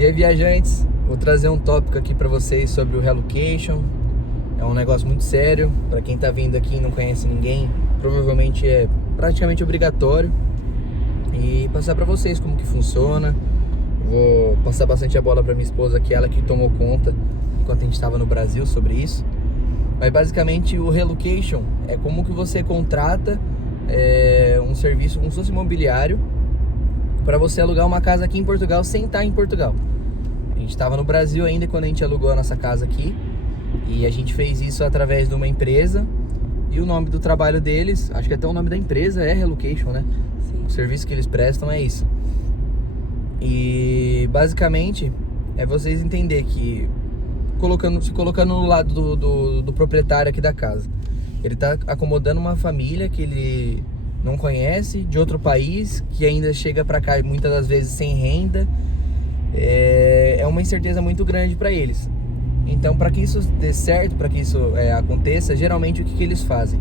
E aí, viajantes, vou trazer um tópico aqui para vocês sobre o relocation. É um negócio muito sério. Para quem tá vindo aqui e não conhece ninguém, provavelmente é praticamente obrigatório. E passar para vocês como que funciona. Vou passar bastante a bola para minha esposa, que é ela que tomou conta enquanto a gente estava no Brasil sobre isso. Mas basicamente o relocation é como que você contrata um serviço, como se fosse imobiliário, para você alugar uma casa aqui em Portugal sem estar em Portugal. A gente estava no Brasil ainda quando a gente alugou a nossa casa aqui, e a gente fez isso através de uma empresa, e o nome do trabalho deles, acho que até o nome da empresa é relocation, né? Sim. O serviço que eles prestam é isso. E basicamente é vocês entenderem que se colocando no lado do proprietário aqui da casa, ele tá acomodando uma família que ele não conhece, de outro país, que ainda chega para cá muitas das vezes sem renda. É uma incerteza muito grande para eles. Então, para que isso dê certo, para que isso aconteça, geralmente o que eles fazem?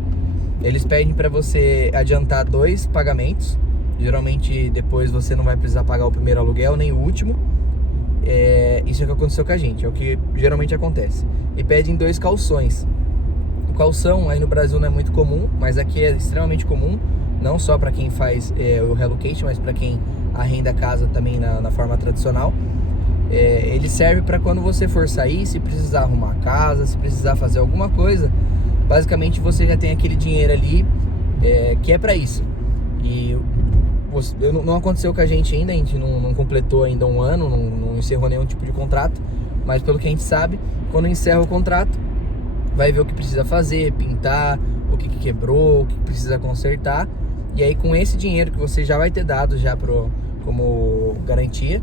Eles pedem para você adiantar 2 pagamentos. Geralmente depois você não vai precisar pagar o primeiro aluguel nem o último. Isso é o que aconteceu com a gente, é o que geralmente acontece. E pedem 2 calções. O calção aí no Brasil não é muito comum, mas aqui é extremamente comum. Não só para quem faz o relocation, mas para quem arrenda a casa também na forma tradicional. Ele serve para quando você for sair, se precisar arrumar a casa, se precisar fazer alguma coisa, basicamente você já tem aquele dinheiro ali que é para isso. E não aconteceu com a gente ainda, a gente não completou ainda um ano, não encerrou nenhum tipo de contrato, mas pelo que a gente sabe, quando encerra o contrato, vai ver o que precisa fazer, pintar, o que quebrou, o que precisa consertar. E aí com esse dinheiro que você já vai ter dado já como garantia,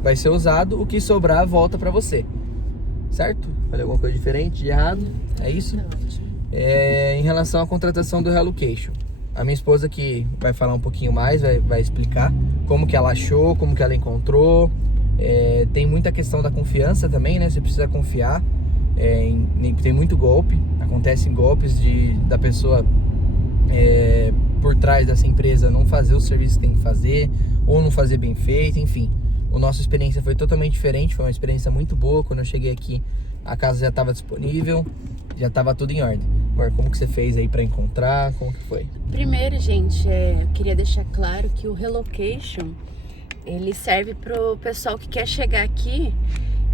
vai ser usado, o que sobrar volta para você, certo? Falei alguma coisa diferente, de errado? É isso? Em relação à contratação do relocation, a minha esposa que vai falar um pouquinho mais, vai explicar como que ela achou, como que ela encontrou. Tem muita questão da confiança também, né? Você precisa confiar. Tem muito golpe, acontecem golpes da pessoa por trás dessa empresa não fazer o serviço que tem que fazer, ou não fazer bem feito, enfim. A nossa experiência foi totalmente diferente, foi uma experiência muito boa. Quando eu cheguei aqui, a casa já estava disponível, já estava tudo em ordem. Agora, como que você fez aí para encontrar, como que foi? Primeiro, gente, eu queria deixar claro que o relocation, ele serve pro pessoal que quer chegar aqui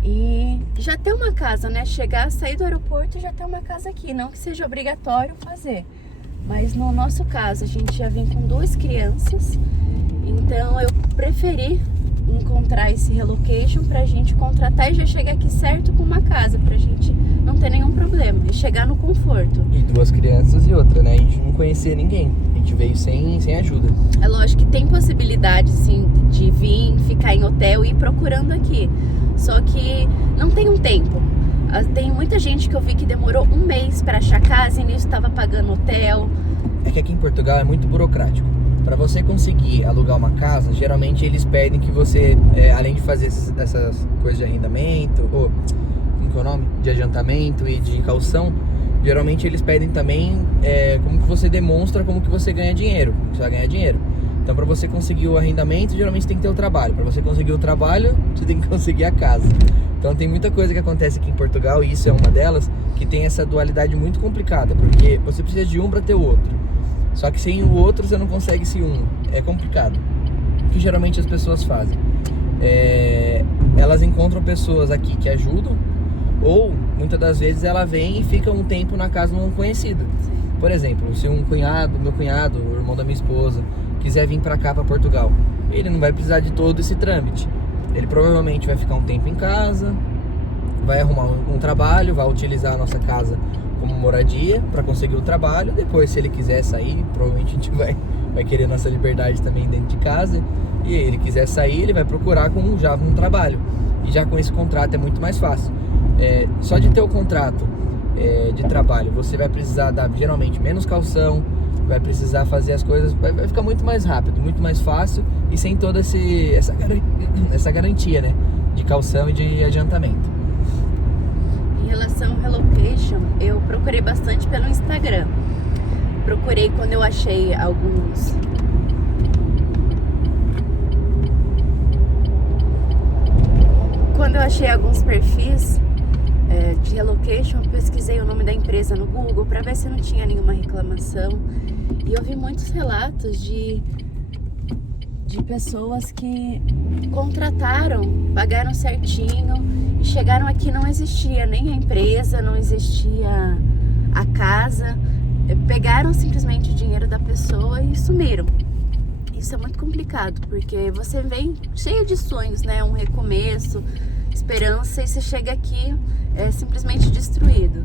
e já ter uma casa, né? Chegar, sair do aeroporto e já ter uma casa aqui, não que seja obrigatório fazer. Mas no nosso caso, a gente já vem com 2 crianças, então eu preferi encontrar esse relocation pra gente contratar e já chegar aqui certo com uma casa, pra gente não ter nenhum problema e chegar no conforto. E 2 crianças e outra, né? A gente não conhecia ninguém, a gente veio sem ajuda. É lógico que tem possibilidade, sim, de vir, ficar em hotel e ir procurando aqui, só que não tem um tempo. Tem muita gente que eu vi que demorou 1 mês para achar casa e nisso estava pagando hotel. É que aqui em Portugal é muito burocrático. Para você conseguir alugar uma casa, geralmente eles pedem que você, além de fazer essas coisas de arrendamento, ou como que é o nome? De adiantamento e de calção, geralmente eles pedem também como que você demonstra como que você ganha dinheiro, como que você vai ganhar dinheiro. Então, para você conseguir o arrendamento, geralmente tem que ter o trabalho. Para você conseguir o trabalho, você tem que conseguir a casa. Então tem muita coisa que acontece aqui em Portugal, e isso é uma delas, que tem essa dualidade muito complicada, porque você precisa de um para ter o outro. Só que sem o outro você não consegue esse um. É complicado. O que geralmente as pessoas fazem? Elas encontram pessoas aqui que ajudam, ou muitas das vezes ela vem e fica um tempo na casa de um conhecido. Por exemplo, se meu cunhado, o irmão da minha esposa, quiser vir para cá, para Portugal, ele não vai precisar de todo esse trâmite. Ele provavelmente vai ficar um tempo em casa, vai arrumar um trabalho, vai utilizar a nossa casa como moradia para conseguir o trabalho. Depois, se ele quiser sair, provavelmente a gente vai querer nossa liberdade também dentro de casa. E aí, ele quiser sair, ele vai procurar já um trabalho. E já com esse contrato é muito mais fácil. Só de ter o contrato de trabalho, você vai precisar dar geralmente menos calção, vai precisar fazer as coisas, vai ficar muito mais rápido, muito mais fácil e sem toda essa garantia, né, de calção e de adiantamento. Em relação ao relocation, eu procurei bastante pelo Instagram. Procurei quando eu achei alguns quando eu achei alguns perfis de relocation, eu pesquisei o nome da empresa no Google para ver se não tinha nenhuma reclamação. E eu vi muitos relatos de pessoas que contrataram, pagaram certinho e chegaram aqui, não existia nem a empresa, não existia a casa, pegaram simplesmente o dinheiro da pessoa e sumiram. Isso é muito complicado, porque você vem cheio de sonhos, né? Um recomeço, esperança, e você chega aqui simplesmente destruído.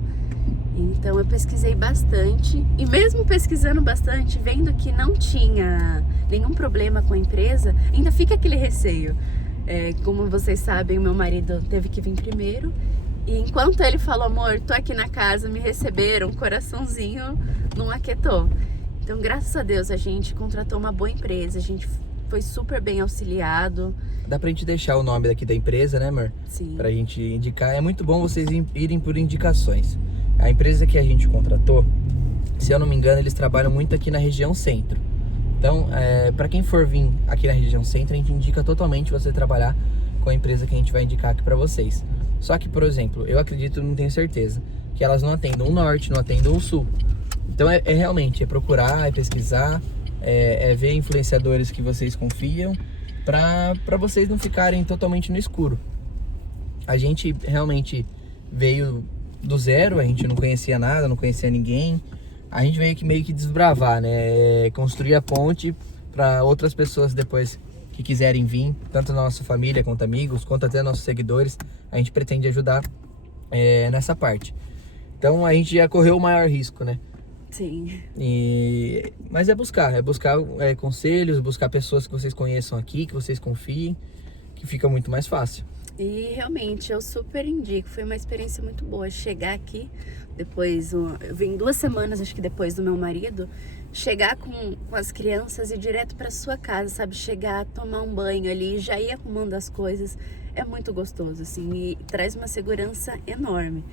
Então eu pesquisei bastante, e mesmo pesquisando bastante, vendo que não tinha nenhum problema com a empresa, ainda fica aquele receio. Como vocês sabem, o meu marido teve que vir primeiro, e enquanto ele falou, amor, tô aqui na casa, me receberam, coraçãozinho não aquietou. Então, graças a Deus, a gente contratou uma boa empresa, a gente foi super bem auxiliado. Dá pra gente deixar o nome daqui da empresa, né, amor? Sim. Pra gente indicar. É muito bom vocês irem por indicações. A empresa que a gente contratou, se eu não me engano, eles trabalham muito aqui na região centro. Então, pra quem for vir aqui na região centro, a gente indica totalmente você trabalhar com a empresa que a gente vai indicar aqui pra vocês. Só que, por exemplo, eu acredito, não tenho certeza, que elas não atendam o norte, não atendam o sul. Então realmente procurar, pesquisar, ver influenciadores que vocês confiam, para vocês não ficarem totalmente no escuro. A gente realmente veio do zero, a gente não conhecia nada, não conhecia ninguém. A gente veio aqui meio que desbravar, né? Construir a ponte para outras pessoas depois que quiserem vir, tanto na nossa família quanto amigos, quanto até nossos seguidores. A gente pretende ajudar nessa parte. Então a gente já correu o maior risco, né? Sim. Mas é buscar conselhos, buscar pessoas que vocês conheçam aqui, que vocês confiem, que fica muito mais fácil. E realmente eu super indico, foi uma experiência muito boa chegar aqui depois, eu vim 2 semanas, acho que depois do meu marido, chegar com as crianças e ir direto para sua casa, sabe? Chegar, tomar um banho ali, já ir arrumando as coisas, é muito gostoso, assim, e traz uma segurança enorme.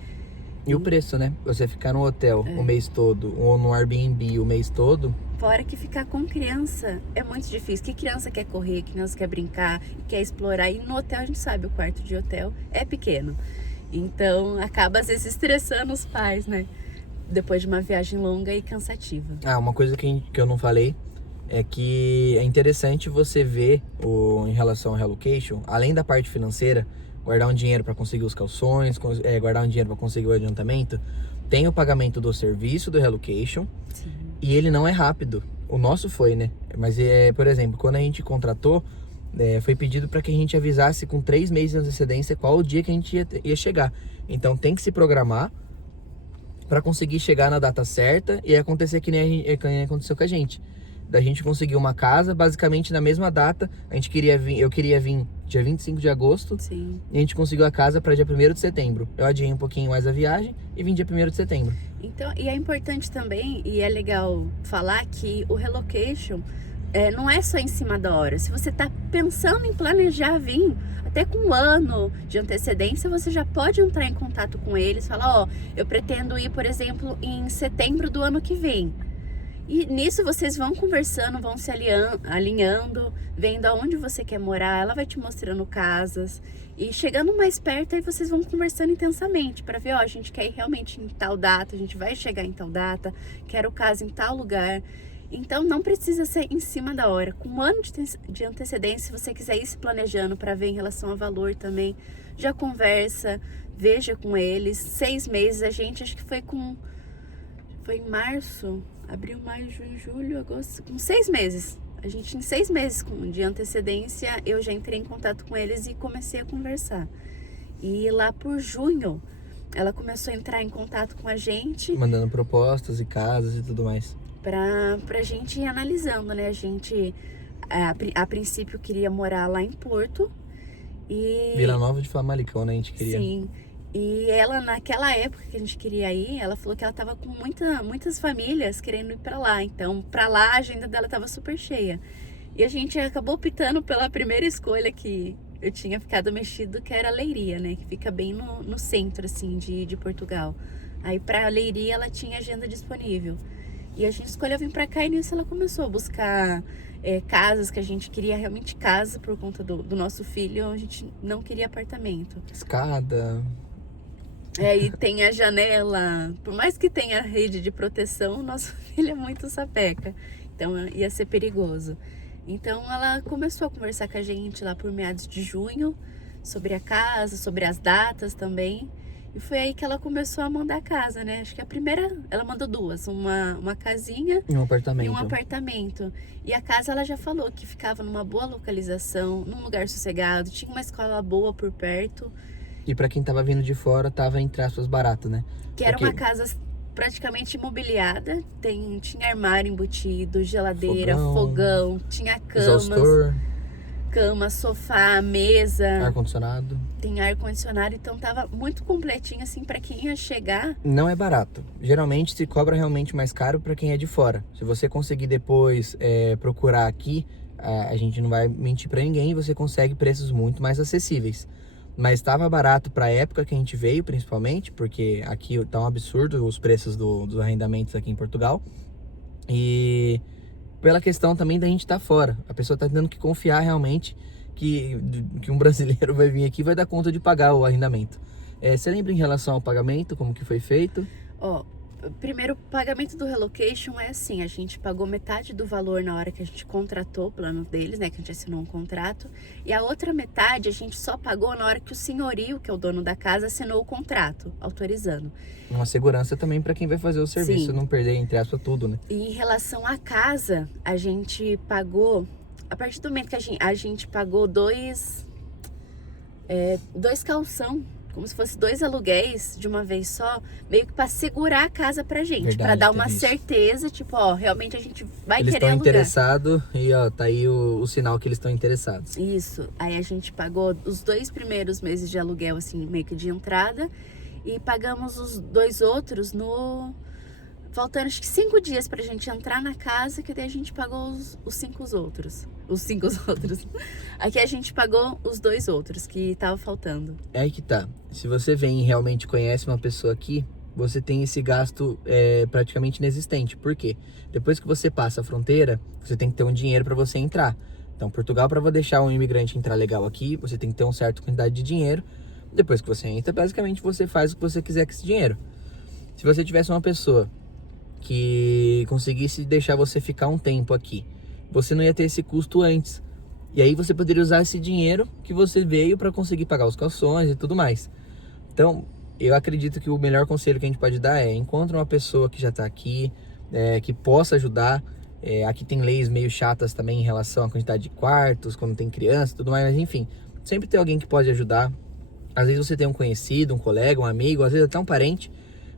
E o preço, né? Você ficar no hotel o mês todo, ou no Airbnb o mês todo. Fora que ficar com criança é muito difícil. Que criança quer correr, que criança quer brincar, quer explorar. E no hotel, a gente sabe, o quarto de hotel é pequeno. Então, acaba às vezes estressando os pais, né? Depois de uma viagem longa e cansativa. Uma coisa que eu não falei é que é interessante você ver em relação ao relocation, além da parte financeira, guardar um dinheiro para conseguir os calções, guardar um dinheiro para conseguir o adiantamento, tem o pagamento do serviço do relocation. Sim. E ele não é rápido. O nosso foi, né? Mas, por exemplo, quando a gente contratou, foi pedido para que a gente avisasse com 3 meses de antecedência qual o dia que a gente ia chegar. Então tem que se programar para conseguir chegar na data certa e acontecer que nem aconteceu com a gente. Da gente conseguir uma casa, basicamente na mesma data. Eu queria vir dia 25 de agosto. Sim. E a gente conseguiu a casa para dia 1º de setembro. Eu adiei um pouquinho mais a viagem e vim dia 1º de setembro. Então, e é importante também, e é legal falar que o relocation não é só em cima da hora. Se você está pensando em planejar vir, até com 1 ano de antecedência, você já pode entrar em contato com eles, falar, eu pretendo ir, por exemplo, em setembro do ano que vem. E nisso vocês vão conversando, vão se alinhando, vendo aonde você quer morar, ela vai te mostrando casas. E chegando mais perto, aí vocês vão conversando intensamente para ver, a gente quer ir realmente em tal data, a gente vai chegar em tal data, quero casa em tal lugar. Então não precisa ser em cima da hora. Com 1 ano de antecedência, se você quiser ir se planejando para ver em relação a valor também, já conversa, veja com eles. 6 meses, a gente acho que foi em março, abril, maio, junho, julho, agosto, com 6 meses. A gente, em 6 meses de antecedência, eu já entrei em contato com eles e comecei a conversar. E lá por junho, ela começou a entrar em contato com a gente. Mandando propostas e casas e tudo mais. Pra gente ir analisando, né? A gente, a princípio, queria morar lá em Porto. Vila Nova de Famalicão, né? A gente queria. Sim. E ela, naquela época que a gente queria ir, ela falou que ela tava com muitas famílias querendo ir pra lá. Então, pra lá, a agenda dela tava super cheia. E a gente acabou optando pela primeira escolha que eu tinha ficado mexido, que era Leiria, né? Que fica bem no centro, assim, de Portugal. Aí, pra Leiria, ela tinha agenda disponível. E a gente escolheu vir pra cá e nisso ela começou a buscar casas que a gente queria, realmente casa, por conta do nosso filho. A gente não queria apartamento. Escada. E tem a janela, por mais que tenha rede de proteção, o nosso filho é muito sapeca, então ia ser perigoso. Então ela começou a conversar com a gente lá por meados de junho, sobre a casa, sobre as datas também. E foi aí que ela começou a mandar a casa, né? Acho que a primeira, ela mandou duas, uma casinha E um apartamento. e um apartamento. E a casa ela já falou que ficava numa boa localização, num lugar sossegado, tinha uma escola boa por perto. E pra quem tava vindo de fora, tava, entre aspas, barato, né? Que era uma casa praticamente imobiliada, tinha armário embutido, geladeira, fogão, tinha exaustor, cama, sofá, mesa, ar-condicionado. tem ar-condicionado, então tava muito completinho assim para quem ia chegar. Não é barato. Geralmente se cobra realmente mais caro para quem é de fora. Se você conseguir depois procurar aqui, a gente não vai mentir para ninguém, você consegue preços muito mais acessíveis. Mas estava barato para a época que a gente veio, principalmente, porque aqui tá um absurdo os preços dos arrendamentos aqui em Portugal. E pela questão também da gente estar fora. A pessoa tá tendo que confiar realmente que um brasileiro vai vir aqui e vai dar conta de pagar o arrendamento. Você lembra em relação ao pagamento, como que foi feito? Primeiro, o pagamento do relocation é assim, a gente pagou metade do valor na hora que a gente contratou o plano deles, né, que a gente assinou um contrato, e a outra metade a gente só pagou na hora que o senhorio, que é o dono da casa, assinou o contrato, autorizando. Uma segurança também para quem vai fazer o serviço, não perder, entre aspas, tudo, né? E em relação à casa, a gente pagou, a partir do momento que a gente pagou dois calção, como se fosse 2 aluguéis de uma vez só, meio que para segurar a casa pra gente, para dar uma certeza, tipo, realmente a gente vai eles querer alugar. Eles estão interessados e tá aí o sinal que eles estão interessados. Isso, aí a gente pagou os 2 primeiros meses de aluguel, assim, meio que de entrada, e pagamos os 2 outros faltando acho que 5 dias pra gente entrar na casa, que daí a gente pagou os 5 outros. Os 5 outros. Aqui a gente pagou os 2 outros que tava faltando. É aí que tá. Se você vem e realmente conhece uma pessoa aqui, você tem esse gasto praticamente inexistente. Por quê? Depois que você passa a fronteira, você tem que ter um dinheiro para você entrar. Então, Portugal, para deixar um imigrante entrar legal aqui, você tem que ter uma certa quantidade de dinheiro. Depois que você entra, basicamente você faz o que você quiser com esse dinheiro. Se você tivesse uma pessoa que conseguisse deixar você ficar um tempo aqui, você não ia ter esse custo antes. E aí você poderia usar esse dinheiro que você veio para conseguir pagar os calções e tudo mais. Então, eu acredito que o melhor conselho que a gente pode dar é: encontre uma pessoa que já está aqui, que possa ajudar. Aqui tem leis meio chatas também em relação à quantidade de quartos, quando tem criança e tudo mais, mas enfim, sempre tem alguém que pode ajudar. Às vezes você tem um conhecido, um colega, um amigo, às vezes até um parente.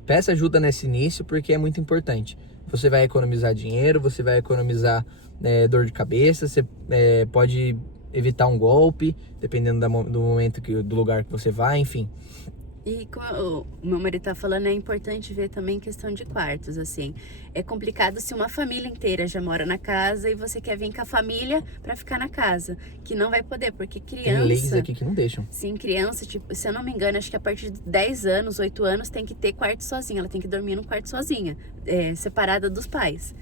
Peça ajuda nesse início, porque é muito importante. Você vai economizar dinheiro, você vai economizar dor de cabeça, você pode evitar um golpe, dependendo do momento, do lugar que você vai, enfim. E como o meu marido tá falando, é importante ver também questão de quartos, assim. É complicado se uma família inteira já mora na casa e você quer vir com a família para ficar na casa, que não vai poder, porque criança... Tem leis aqui que não deixam. Sim, criança, tipo, se eu não me engano, acho que a partir de 10 anos, 8 anos, tem que ter quarto sozinha. Ela tem que dormir num quarto sozinha, separada dos pais.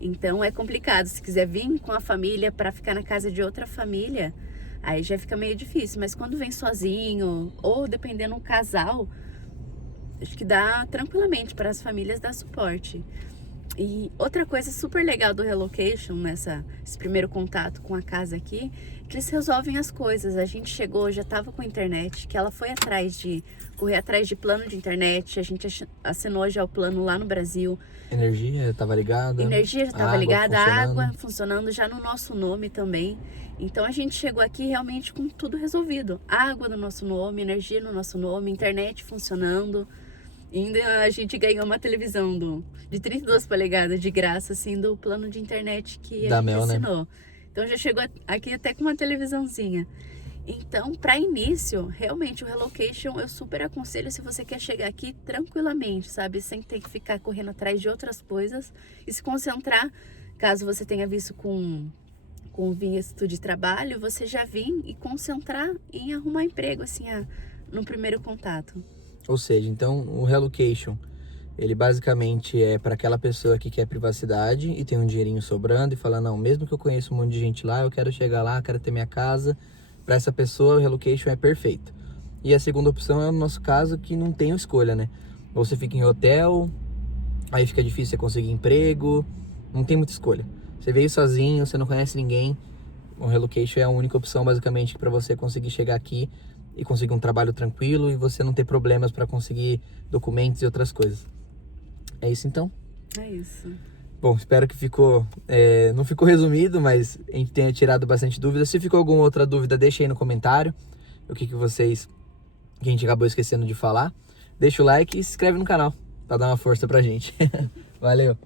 Então é complicado. Se quiser vir com a família para ficar na casa de outra família, aí já fica meio difícil. Mas quando vem sozinho, ou dependendo um casal, acho que dá tranquilamente para as famílias dar suporte. E outra coisa super legal do relocation, esse primeiro contato com a casa aqui, é que eles resolvem as coisas. A gente chegou, já estava com a internet, que ela foi correr atrás de plano de internet. A gente assinou já o plano lá no Brasil. Energia estava ligada. Energia já estava ligada, a água funcionando já no nosso nome também. Então a gente chegou aqui realmente com tudo resolvido. Água no nosso nome, energia no nosso nome, internet funcionando. Ainda a gente ganhou uma televisão de 32 polegadas de graça, assim, do plano de internet que a gente assinou. Né? Então já chegou aqui até com uma televisãozinha. Então, para início, realmente o relocation eu super aconselho se você quer chegar aqui tranquilamente, sabe? Sem ter que ficar correndo atrás de outras coisas e se concentrar, caso você tenha visto com visto de trabalho, você já vir e concentrar em arrumar emprego, assim, no primeiro contato. Ou seja, então o relocation Ele basicamente é para aquela pessoa que quer privacidade e tem um dinheirinho sobrando e fala, não, mesmo que eu conheça um monte de gente lá, eu quero chegar lá, quero ter minha casa. Para essa pessoa, o relocation é perfeito. E a segunda opção é o nosso caso, que não tem escolha, né? Ou você fica em hotel, aí fica difícil você conseguir emprego, não tem muita escolha. Você veio sozinho, você não conhece ninguém, o relocation é a única opção basicamente para você conseguir chegar aqui e conseguir um trabalho tranquilo e você não ter problemas para conseguir documentos e outras coisas. É isso então? É isso. Bom, espero que não ficou resumido, mas a gente tenha tirado bastante dúvida. Se ficou alguma outra dúvida, deixa aí no comentário o que a gente acabou esquecendo de falar. Deixa o like e se inscreve no canal para dar uma força pra gente. Valeu!